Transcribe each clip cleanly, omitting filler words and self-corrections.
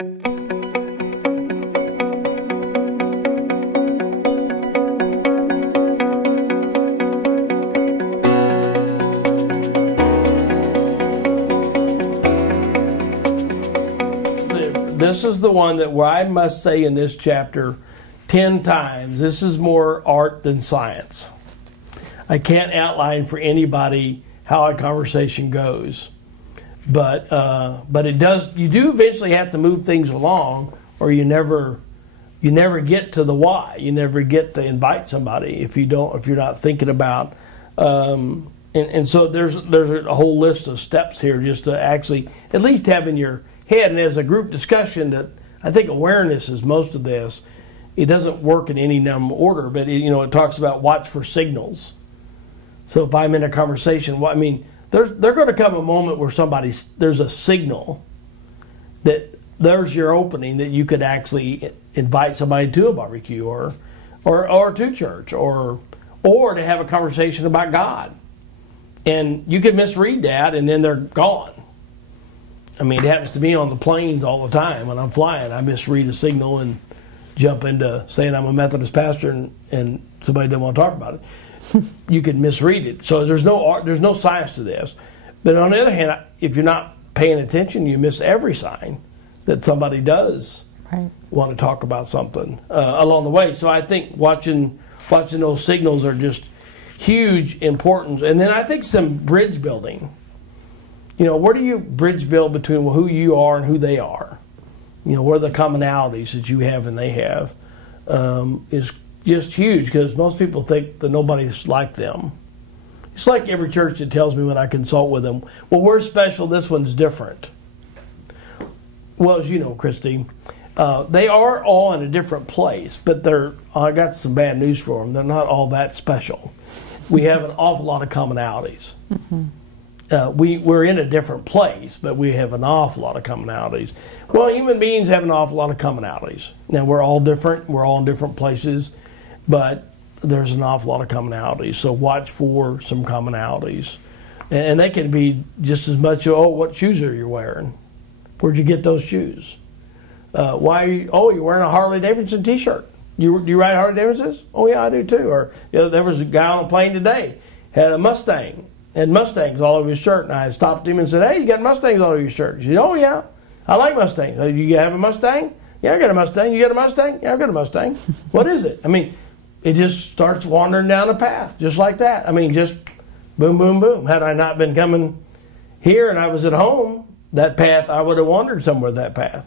This is the one that where I must say in this chapter 10 times, this is more art than science. I can't outline for anybody how a conversation goes, but it does. You do eventually have to move things along, or you never get to the why. You never get to invite somebody if you're not thinking about. And so there's a whole list of steps here just to actually at least have in your head, and as a group discussion, that I think awareness is most of this. It doesn't work in any order, but it talks about watch for signals. So if I'm in a conversation, there's going to come a moment where there's a signal that there's your opening that you could actually invite somebody to a barbecue or to church or to have a conversation about God, and you could misread that, and then they're gone. It happens to me on the planes all the time when I'm flying. I misread a signal and jump into saying I'm a Methodist pastor, and somebody doesn't want to talk about it. You can misread it. So there's no science to this. But on the other hand, if you're not paying attention, you miss every sign that somebody does want to talk about something along the way. So I think watching those signals are just huge importance. And then I think some bridge building. Where do you bridge build between who you are and who they are? What are the commonalities that you have and they have? Is just huge, because most people think that nobody's like them. It's like every church that tells me when I consult with them, well, we're special, this one's different. Well, as you know, Christy, they are all in a different place, but I got some bad news for them. They're not all that special. We have an awful lot of commonalities. Mm-hmm. We're in a different place, but we have an awful lot of commonalities. Well, human beings have an awful lot of commonalities. Now, we're all different. We're all in different places, but there's an awful lot of commonalities. So watch for some commonalities. And they can be just as much, what shoes are you wearing? Where'd you get those shoes? You're wearing a Harley-Davidson T-shirt. Do you ride Harley-Davidsons? Oh, yeah, I do too. Or there was a guy on a plane today, had a Mustang. Had Mustangs all over his shirt, and I stopped him and said, "Hey, you got Mustangs all over your shirt?" He said, "Oh yeah, I like Mustangs." "You have a Mustang?" "Yeah, I got a Mustang." "You got a Mustang?" "Yeah, I've got a Mustang." "What is it?" It just starts wandering down a path, just like that. Just boom, boom, boom. Had I not been coming here and I was at home, that path, I would have wandered somewhere that path.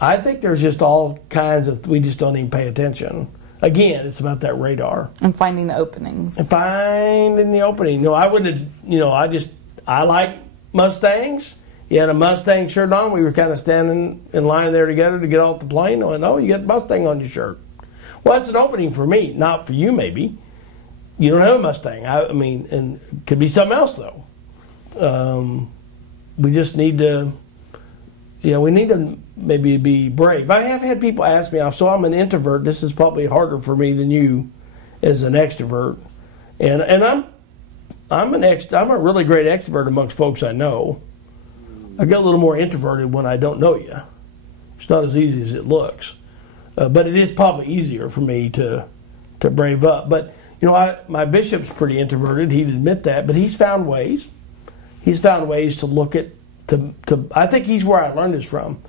I think there's just all kinds of, we just don't even pay attention. Again, it's about that radar. And finding the openings. And finding the opening. I like Mustangs. You had a Mustang shirt on. We were kind of standing in line there together to get off the plane. I went, "Oh, you got Mustang on your shirt." Well, that's an opening for me, not for you maybe. You don't have a Mustang. And it could be something else though. We just need to, we need to maybe be brave. I have had people ask me, so I'm an introvert. This is probably harder for me than you as an extrovert. And I'm a really great extrovert amongst folks I know. I get a little more introverted when I don't know you. It's not as easy as it looks. But it is probably easier for me to brave up. But, my bishop's pretty introverted. He'd admit that. But he's found ways. He's found ways to look at, I think he's where I learned this from.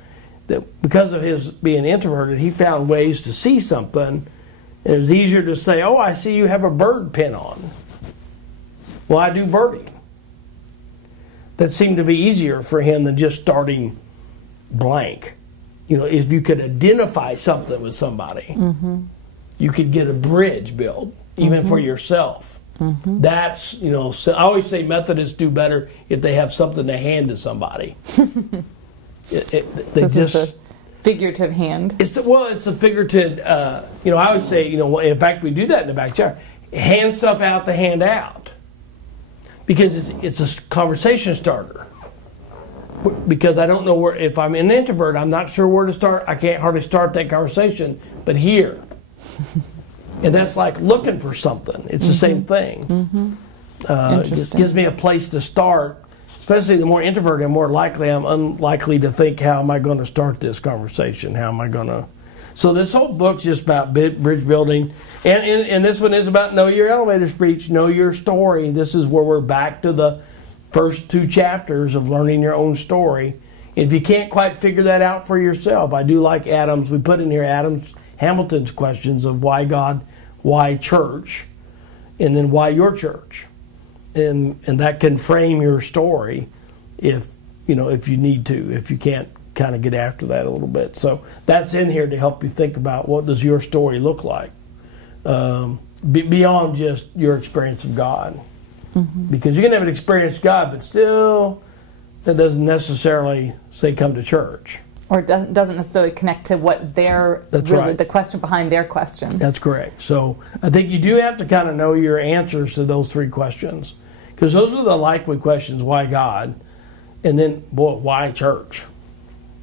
That because of his being introverted, he found ways to see something. And it was easier to say, "Oh, I see you have a bird pin on." Well, I do birding. That seemed to be easier for him than just starting blank. If you could identify something with somebody, mm-hmm. you could get a bridge built, even mm-hmm. for yourself. Mm-hmm. That's, so I always say Methodists do better if they have something to hand to somebody. This is a figurative hand. It's a figurative, I would say, in fact, we do that in the backyard. Hand stuff out to hand out. Because it's a conversation starter. Because I don't know where, if I'm an introvert, I'm not sure where to start. I can't hardly start that conversation, but here. And that's like looking for something. It's mm-hmm. the same thing. Mm-hmm. It just gives me a place to start. especially the more introverted, I'm more likely, I'm unlikely to think, how am I going to start this conversation? How am I going to... So this whole book's just about bridge building. And this one is about know your elevator speech, know your story. This is where we're back to the first 2 chapters of learning your own story. If you can't quite figure that out for yourself, I do like Adams. We put in here Hamilton's questions of why God, why church, and then why your church. And that can frame your story if you need to, if you can't kind of get after that a little bit. So that's in here to help you think about what does your story look like beyond just your experience of God. Mm-hmm. Because you can have an experience of God, but still that doesn't necessarily say come to church. Or doesn't necessarily connect to what the question behind their question. That's correct. So I think you do have to kind of know your answers to those 3 questions. Because those are the likely questions. Why God? And then, why church?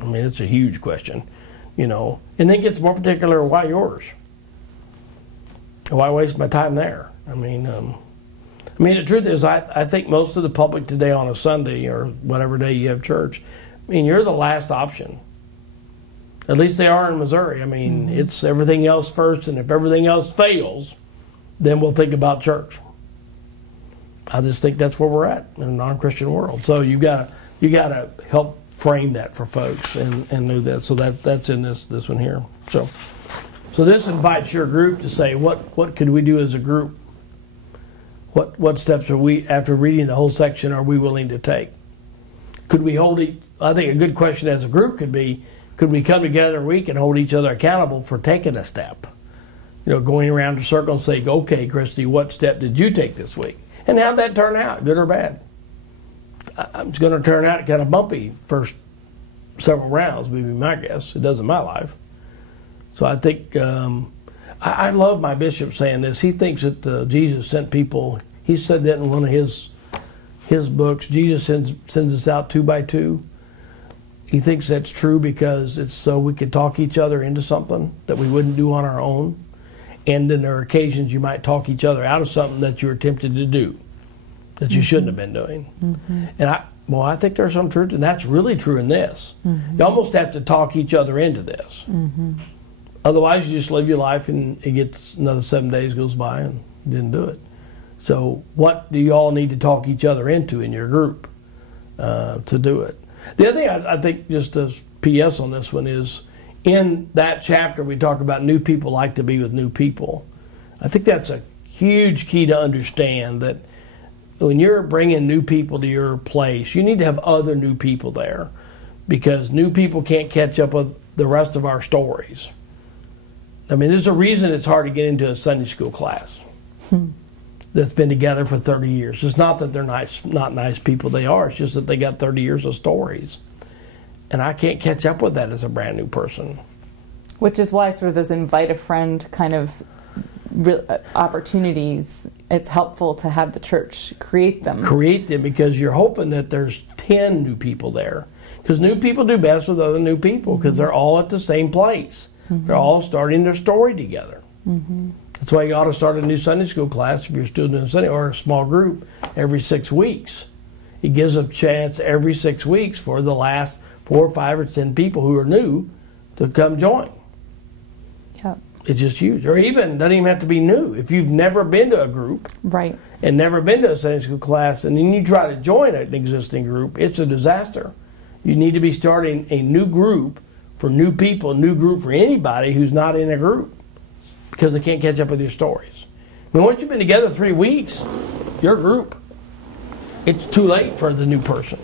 I mean, it's a huge question, And then it gets more particular, why yours? Why waste my time there? I mean, the truth is, I think most of the public today on a Sunday or whatever day you have church, you're the last option. At least they are in Missouri. It's everything else first, and if everything else fails, then we'll think about church. I just think that's where we're at in a non-Christian world. So you got to help frame that for folks and do that. So that's in this one here. So this invites your group to say, what could we do as a group? What steps are we, after reading the whole section, are we willing to take? Could we I think a good question as a group could be, could we come together a week and hold each other accountable for taking a step? Going around the circle and say, okay, Christy, what step did you take this week? And how'd that turn out, good or bad? It's going to turn out kind of bumpy first several rounds, would be my guess. It does in my life. So I think, I love my bishop saying this. He thinks that Jesus sent people, he said that in one of his books, Jesus sends us out 2 by 2. He thinks that's true because it's so we could talk each other into something that we wouldn't do on our own. And then there are occasions you might talk each other out of something that you were tempted to do that you shouldn't have been doing. Mm-hmm. And I think there's some truth, and that's really true in this. Mm-hmm. You almost have to talk each other into this. Mm-hmm. Otherwise, you just live your life and it gets another 7 days goes by and you didn't do it. So what do you all need to talk each other into in your group to do it? The other thing I think, just as PS on this one, is in that chapter we talk about new people like to be with new people. I think that's a huge key to understand, that when you're bringing new people to your place, you need to have other new people there, because new people can't catch up with the rest of our stories. There's a reason it's hard to get into a Sunday school class that's been together for 30 years. It's not that they're not nice people. They are. It's just that they got 30 years of stories. And I can't catch up with that as a brand new person. Which is why sort of those invite a friend kind of opportunities, it's helpful to have the church create them. Create them, because you're hoping that there's 10 new people there. Because new people do best with other new people, because they're all at the same place. Mm-hmm. They're all starting their story together. Mm-hmm. That's why you ought to start a new Sunday school class if you're still doing Sunday, or a small group every 6 weeks. It gives a chance every 6 weeks for the last 4 or 5 or 10 people who are new to come join. Yep. It's just huge. Or even, doesn't even have to be new. If you've never been to a group, right, and never been to a Sunday school class, and then you try to join an existing group, it's a disaster. You need to be starting a new group for new people, a new group for anybody who's not in a group, because they can't catch up with your stories. Once you've been together 3 weeks, your group, it's too late for the new person.